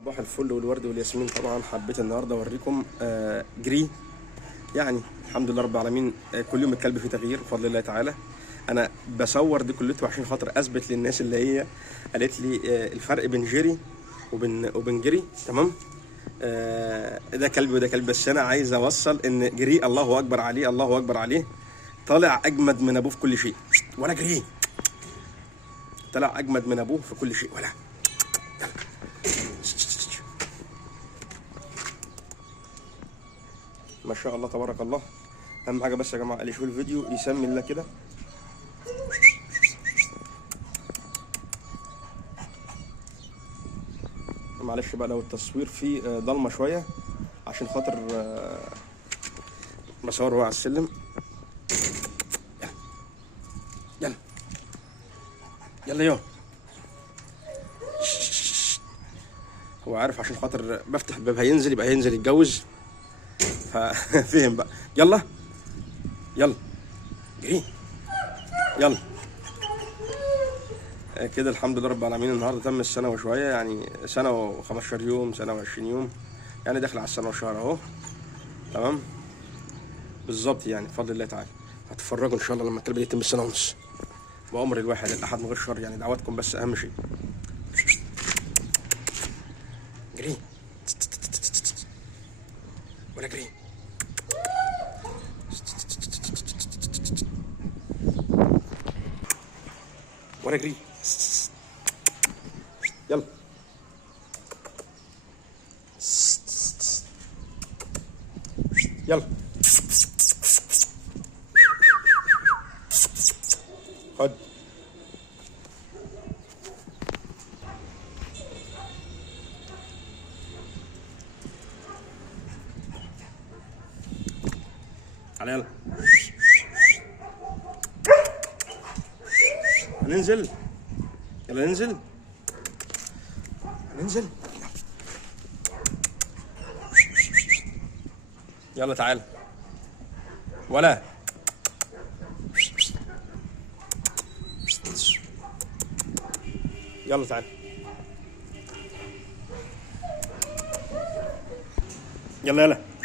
صباح الفل والورد والياسمين. طبعا حبيت النهارده اوريكم جري. يعني الحمد لله رب العالمين. كل يوم الكلب فيه تغيير بفضل الله تعالى. انا بصور دي كلته عشان خاطر اثبت للناس اللي هي قالت لي الفرق بين جري وبين جري. تمام. ده كلب وده كلب، بس انا عايز اوصل ان جري الله اكبر عليه، الله اكبر عليه، طالع اجمد من ابوه في كل شيء. ولا جري طلع اجمد من ابوه في كل شيء. ولا ما شاء الله تبارك الله. اهم حاجه بس يا جماعه اللي يشوف الفيديو يسمي الله كده. معلش بقى لو التصوير فيه ضلمه شويه عشان خاطر بصور هو على السلم. يلا يلا يلا. هو عارف عشان خاطر بفتح الباب هينزل، يبقى هينزل يتجوز، ففهم بقى. يلا يلا جري يلا. كده الحمد لله رب العالمين. النهارده تم السنه وشويه، يعني سنه و15 يوم، سنه و20 يوم، يعني داخل على السنه وشهر اهو. تمام بالظبط، يعني بفضل الله تعالى. هتتفرجوا ان شاء الله لما الكلب يتم السنه ونص، وعمر الواحد الاحد من غير شر. يعني دعواتكم بس اهم شيء. جري ولا جري. ولا جري. يلا يلا. خد. تعالى يلا. هننزل. يلا ننزل. هننزل. يلا تعالى. ولا يلا تعالى. يلا يلا.